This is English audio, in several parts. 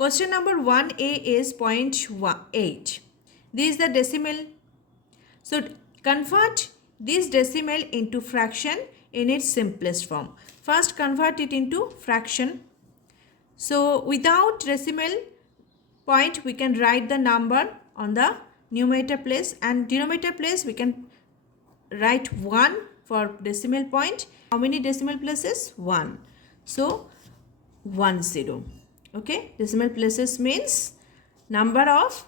Question number 1A is 0.8. This is the decimal. So convert this decimal into fraction in its simplest form. First convert it into fraction. So without decimal point we can write the number on the numerator place, and denominator place we can write 1 for decimal point. How many decimal places? 1. So 10. Okay, decimal places means number of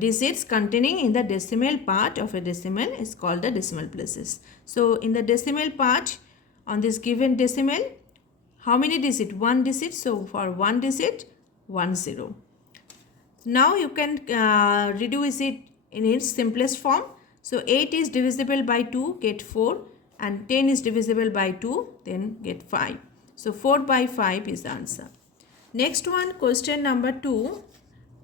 digits containing in the decimal part of a decimal is called the decimal places. So in the decimal part on this given decimal, how many digit? 1 digit. So for 1 digit, 10. Now you can reduce it in its simplest form. So 8 is divisible by 2, get 4, and 10 is divisible by 2, then get 5. So 4 by 5 is the answer. Next one, question number 2,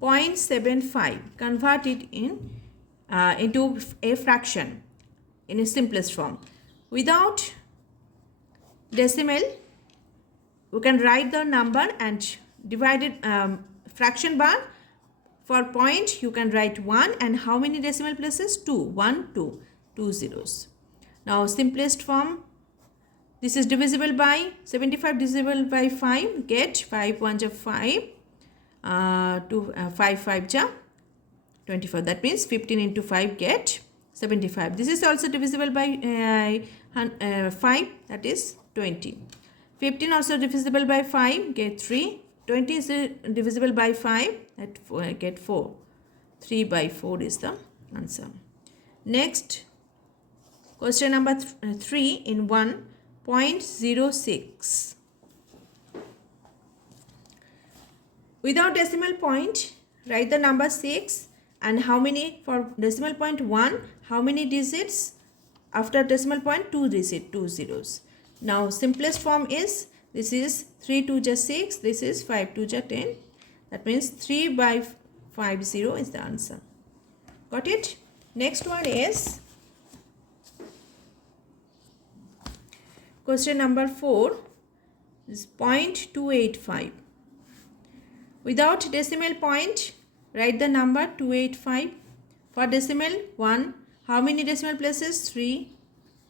0.75. Convert it into a fraction in its simplest form. Without decimal, we can write the number and divide it fraction bar. For point, you can write 1, and how many decimal places? 2. 1, 2. 2 zeros. Now, simplest form, this is divisible by 75 divisible by 5, get 5 1 ja 5, 5 5 ja 24. That means 15 into 5 get 75. This is also divisible by 5, that is 20. 15 also divisible by 5, get 3. 20 is divisible by 5, that get 4. 3 by 4 is the answer. Next, question number 3 in 1.06. Without decimal point, write the number 6, and how many for decimal point 1, how many digits? After decimal point 2 digits, 2 zeros. Now simplest form is, this is 3 2 ja 6, this is 5 2 ja 10. That means 3 by 50 is the answer. Got it? Next one is question number 4, is 0.285. Without decimal point, write the number 285. For decimal 1, how many decimal places? 3.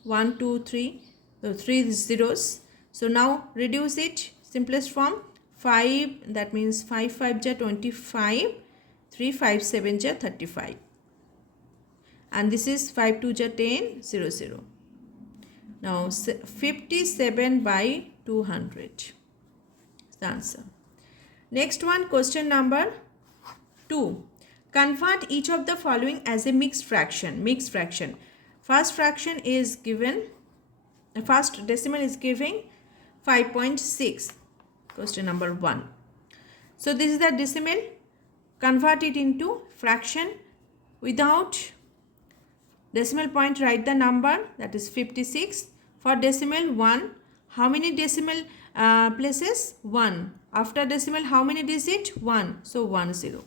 1 2 3. So 3 zeros. So now reduce it, simplest form, 5, that means 5 5 ja 25, 3 5 7 ja 35, and this is 5 2 ja 10, 0 0. Now 57 by 200 is the answer. Next one, question number 2. Convert each of the following as a mixed fraction. Mixed fraction. First fraction is given, first decimal is giving 5.6. Question number 1. So this is the decimal. Convert it into fraction. Without decimal point, write the number, that is 56. For decimal 1, how many decimal places? 1. After decimal, how many digits? 1. So 1 0.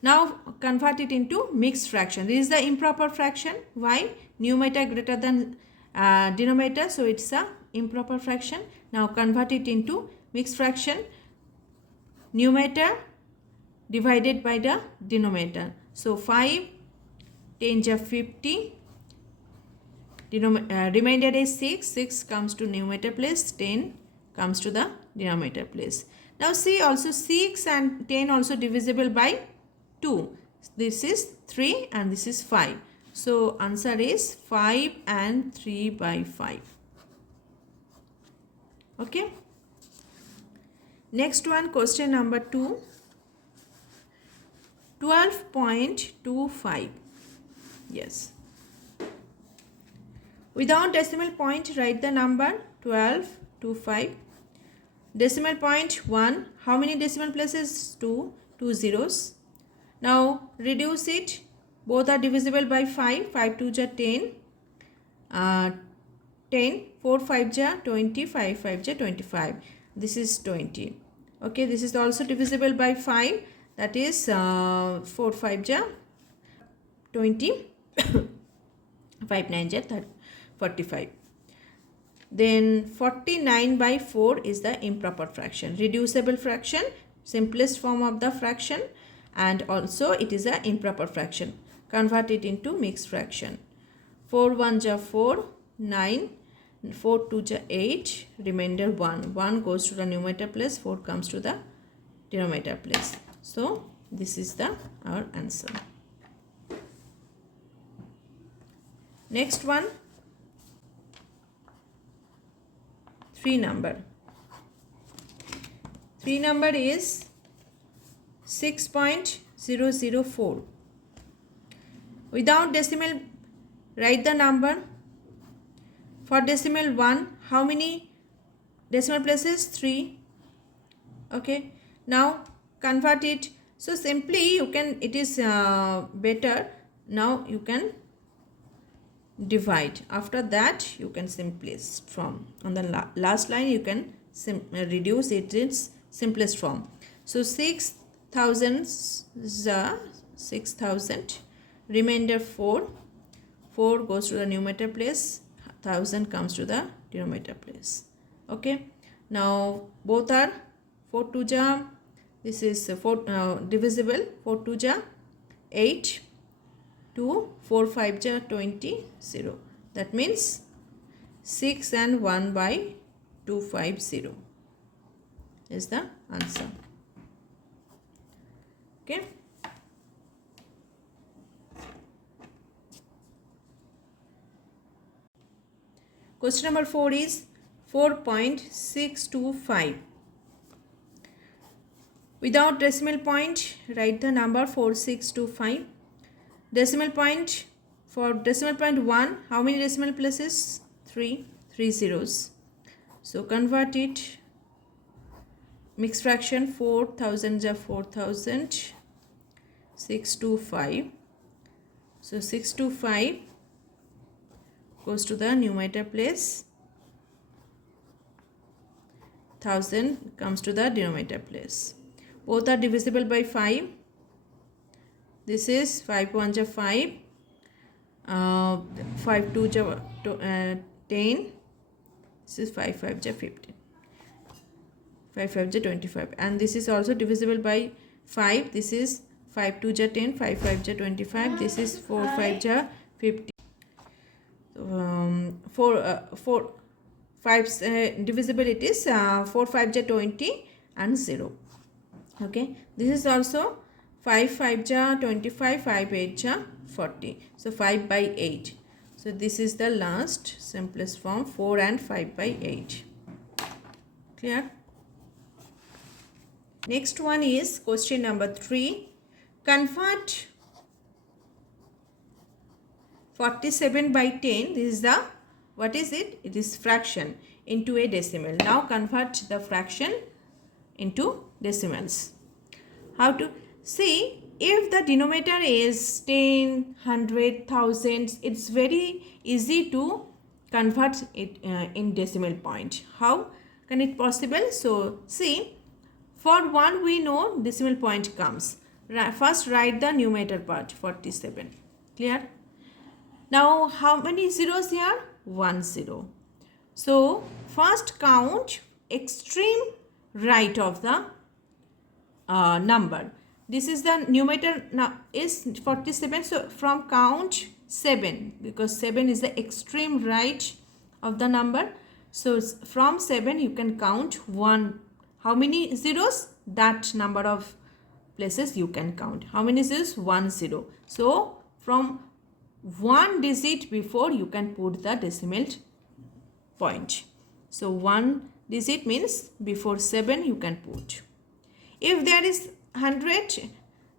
Now convert it into mixed fraction. This is the improper fraction. Why? Numerator greater than denominator, so it's a improper fraction. Now convert it into mixed fraction. Numerator divided by the denominator. So 5 10 ja 50. Remainder is 6. 6 comes to numerator place. 10 comes to the denominator place. Now see, also 6 and 10 also divisible by 2. This is 3 and this is 5. So answer is 5 and 3 by 5. Okay. Next one, question number 2. 12.25. Yes. Without decimal point, write the number 12.25. Decimal point 1. How many decimal places? 2. 2 zeros. Now reduce it. Both are divisible by 5. 5 2 ja 10. 10. 4 5 ja 20. 5 5 ja 25. This is 20. Okay, this is also divisible by 5. That is 4 5 ja 20. 5 9 ja 45. Then 49 by 4 is the improper fraction. Reducible fraction. simplest form of the fraction, and also it is an improper fraction. Convert it into mixed fraction. 4 1 ja 4, 9, 4 2 ja 8, remainder 1. 1 goes to the numerator place, 4 comes to the denominator place. So this is our answer. Next one, 3 number. 3 number is 6.004. Without decimal, write the number. For decimal 1, how many decimal places? 3. Okay. Now convert it. So simply you can, it is better. Now you can divide. After that you can simplest form. On the last line you can reduce it its simplest form. So 6,000 6,000, remainder 4. 4 goes to the numerator place, 1000 comes to the denominator place. Okay. Now both are 4 2 ja, this is 4 divisible, 4 2 ja 8, 2 4 5 ja 20, 0. That means 6 and 1 by 250 is the answer. Okay. Question number 4 is 4.625. Without decimal point, write the number 4625. Decimal point, for decimal point 1, how many decimal places? 3 zeros. So convert it. Mixed fraction, 4,000 ja 4,000, 625. So 625 goes to the numerator place, 1000 comes to the denominator place. Both are divisible by 5. This is 5 1 ja 5, 5 2 ja 10, this is 5 5 ja 15, 5 5 ja 25, and this is also divisible by 5. This is 5 2 ja 10, 5 5 ja 25, this is 4 5 ja 50. 4 5 divisible, it is 4 5 ja 20 and 0. Okay, this is also 5 5 ja 25, 5 8 ja 40, so 5 by 8. So this is the last simplest form, 4 and 5 by 8. Clear? Next one is question number 3. Convert 47 by 10, this is the, what is it? It is fraction into a decimal. Now convert the fraction into decimals. How to? See, if the denominator is 10, 100, thousands, it's very easy to convert it in decimal point. How can it possible? So see, for 1 we know decimal point comes. First write the numerator part, 47. Clear? Now how many zeros here? 1 0. So first count extreme right of the number. This is the numerator now is 47. So from count 7, because 7 is the extreme right of the number. So from 7 you can count 1. How many zeros? That number of places you can count. How many zeros? 1 0. So from 1 digit before you can put the decimal point. So 1 digit means before 7 you can put. If there is 100,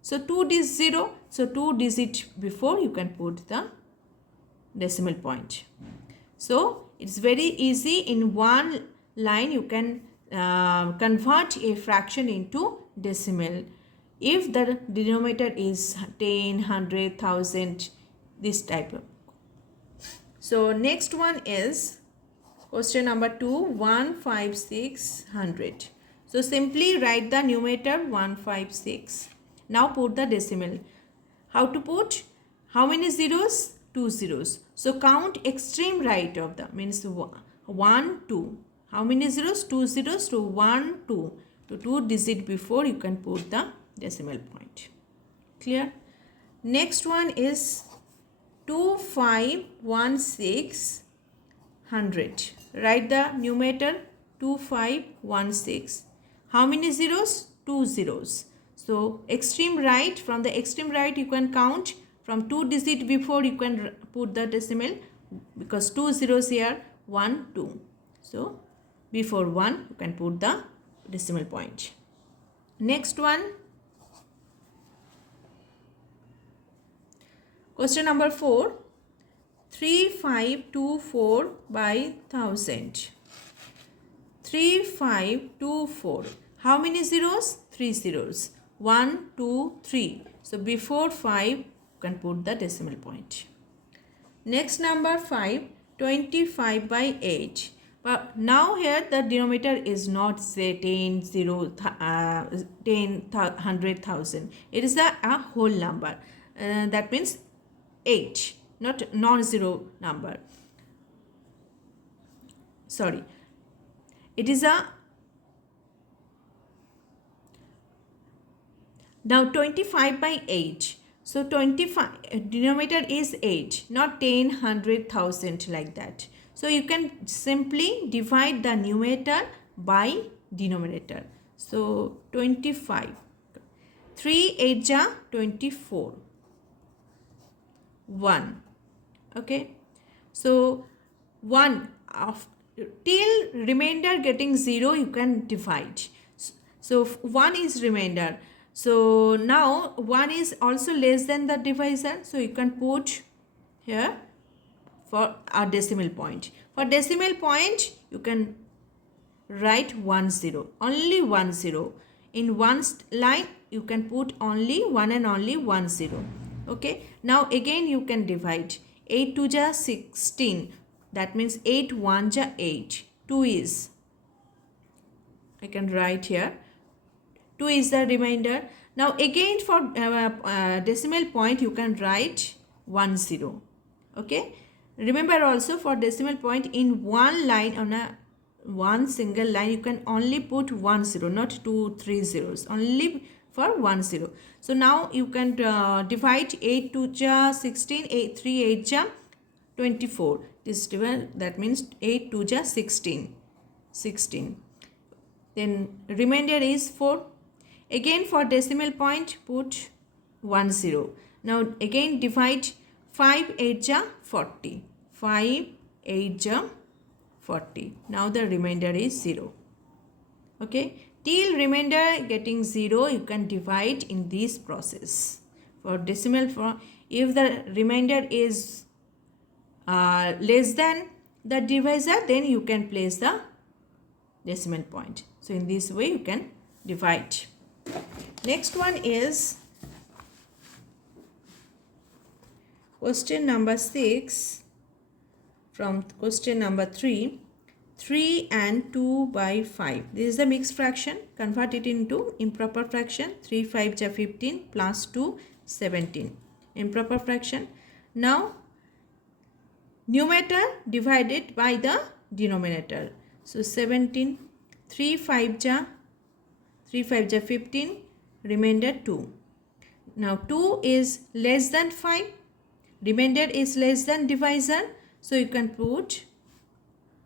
so 2 is 0, so 2 digit before you can put the decimal point. So it's very easy, in one line you can convert a fraction into decimal. If the denominator is 10, 100, 1000, this type of. So next one is question number 2, 15600. So simply write the numerator 156. Now put the decimal. How to put? How many zeros? 2 zeros. So count extreme right of the, means 1 2. How many zeros? 2 zeros to 1 2. So 2 digit before you can put the decimal point. Clear? Next one is 251600. Write the numerator 2516. How many zeros? 2 zeros. So extreme right, from the extreme right you can count. From 2 digit before you can put the decimal, because 2 zeros here, 1, 2. So before 1 you can put the decimal point. Next one, question number 4, 3524 by 1000. 3524. How many zeros? 3 zeros. 1, 2, 3. So before 5 you can put the decimal point. Next number 5, 25 by 8. But now here the denominator is not say 10, 0, 10, 100,000. It is a whole number. That means 8, not non-zero number. Sorry. It is a, now 25 by 8. So 25, denominator is 8, not 10, 100,000 like that. So you can simply divide the numerator by denominator. So 25. 3 8 ja 24. 1. Okay. So 1 of till remainder getting 0 you can divide. So 1 is remainder. So now 1 is also less than the divisor. So you can put here for a decimal point. For decimal point you can write 1 0. Only 1 0. In one line you can put only 1 and only 1 0. Okay. Now again you can divide. 8 2 ja 16. That means 8 1 ja 8. 2 is, I can write here, 2 is the remainder. Now again for decimal point you can write 1 0. Okay. Remember also for decimal point in one line, on a one single line you can only put 1 0, not 2 3 zeros, only for 1 0. So now you can divide 8 2 ja 16, 8 3 8 ja 24. This that means 8 2 ja 16. Then remainder is 4. Again for decimal point put 1 0. Now again divide 5 8 ja 40. 5 8 ja 40. Now the remainder is 0. Okay. Till remainder getting 0 you can divide in this process. For decimal, for if the remainder is less than the divisor, then you can place the decimal point. So in this way you can divide. Next one is question number 6 from question number 3. 3 and 2 by 5. This is the mixed fraction. Convert it into improper fraction. 3 5 ja 15 plus 2 17. Improper fraction. Now numerator divided by the denominator. So 17. 3 5 ja 15. Remainder 2. Now 2 is less than 5. Remainder is less than divisor. So you can put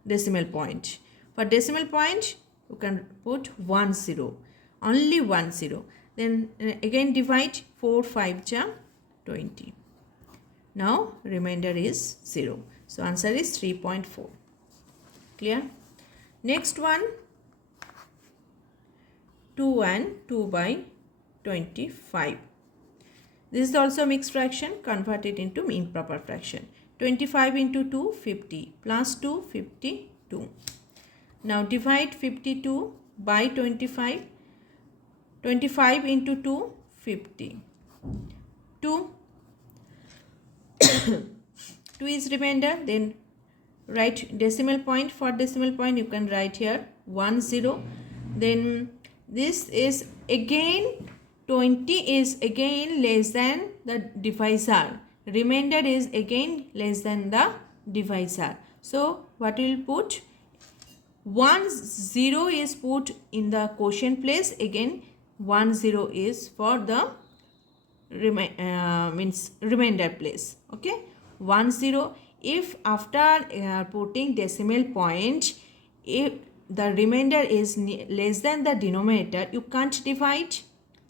decimal point. For decimal point you can put 1 0. Only 1 0. Then again divide 4 5 ja 20. Now remainder is 0. So answer is 3.4. Clear? Next one, 2 and 2 by 25. This is also mixed fraction. Convert it into improper fraction. 25 into 2 50 plus 2 52. Now divide 52 by 25. 25 into 2 50. 2 2 is remainder. Then write decimal point. For decimal point you can write here 1 0. Then this is again 20 is again less than the divisor. Remainder is again less than the divisor. So what we will put? 0 is put in the quotient place. Again 0 is for the remainder place. Okay, 0. If after putting decimal point, if the remainder is less than the denominator, you can't divide.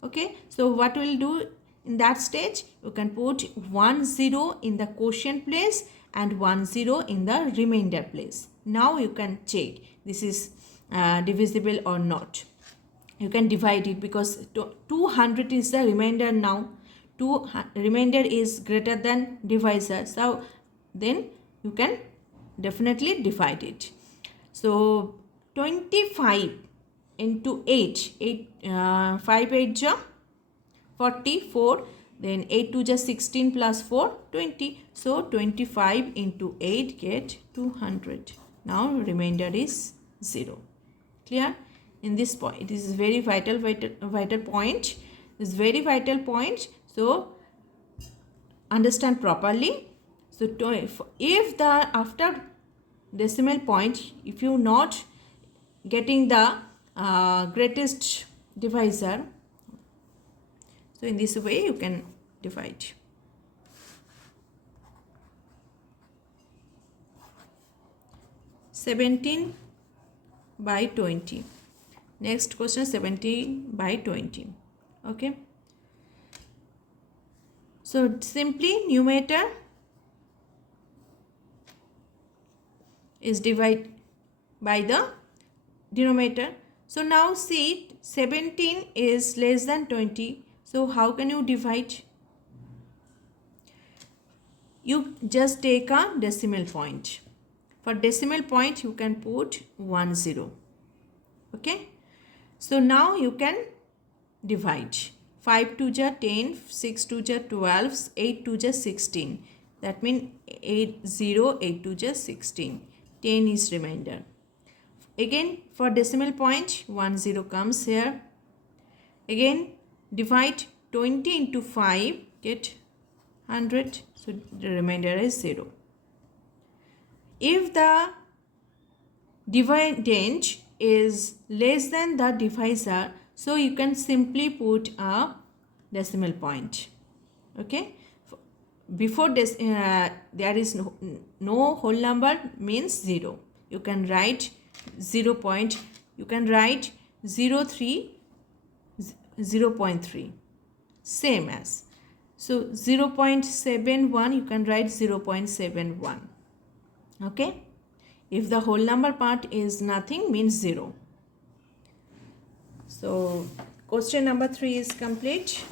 Okay, so what we'll do in that stage, you can put 0 in the quotient place and 0 in the remainder place. Now you can check this is divisible or not. You can divide it because 200 is the remainder now. Remainder is greater than divisor, so then you can definitely divide it. So 25 into 8, 5 8 ja 44, then 8 2 ja 16 plus 4 20. So 25 into 8 get 200. Now remainder is 0. Clear? In this point, it is very vital point. This very vital point. So understand properly. So if the after decimal point, if you not getting the greatest divisor, so in this way you can divide. (17 by 20). Next question, 17 by 20. Okay. So simply numerator is divided by the denominator. So now see 17 is less than 20. So how can you divide? You just take a decimal point. For decimal point you can put 10. Okay. So now you can divide. 5 2 ja 10, 6 2 ja 12, 8 2 ja 16. That means 8 0, 8 2 ja 16. 10 is remainder. Again for decimal point 10 comes here. Again divide 20 into 5, get 100. So the remainder is 0. If the dividend is less than the divisor, so you can simply put a decimal point. Okay. Before this, there is no whole number means 0. You can write 0 point. You can write 0.3. Same as. So 0.71 you can write 0.71. Okay. If the whole number part is nothing means 0. So question number 3 is complete.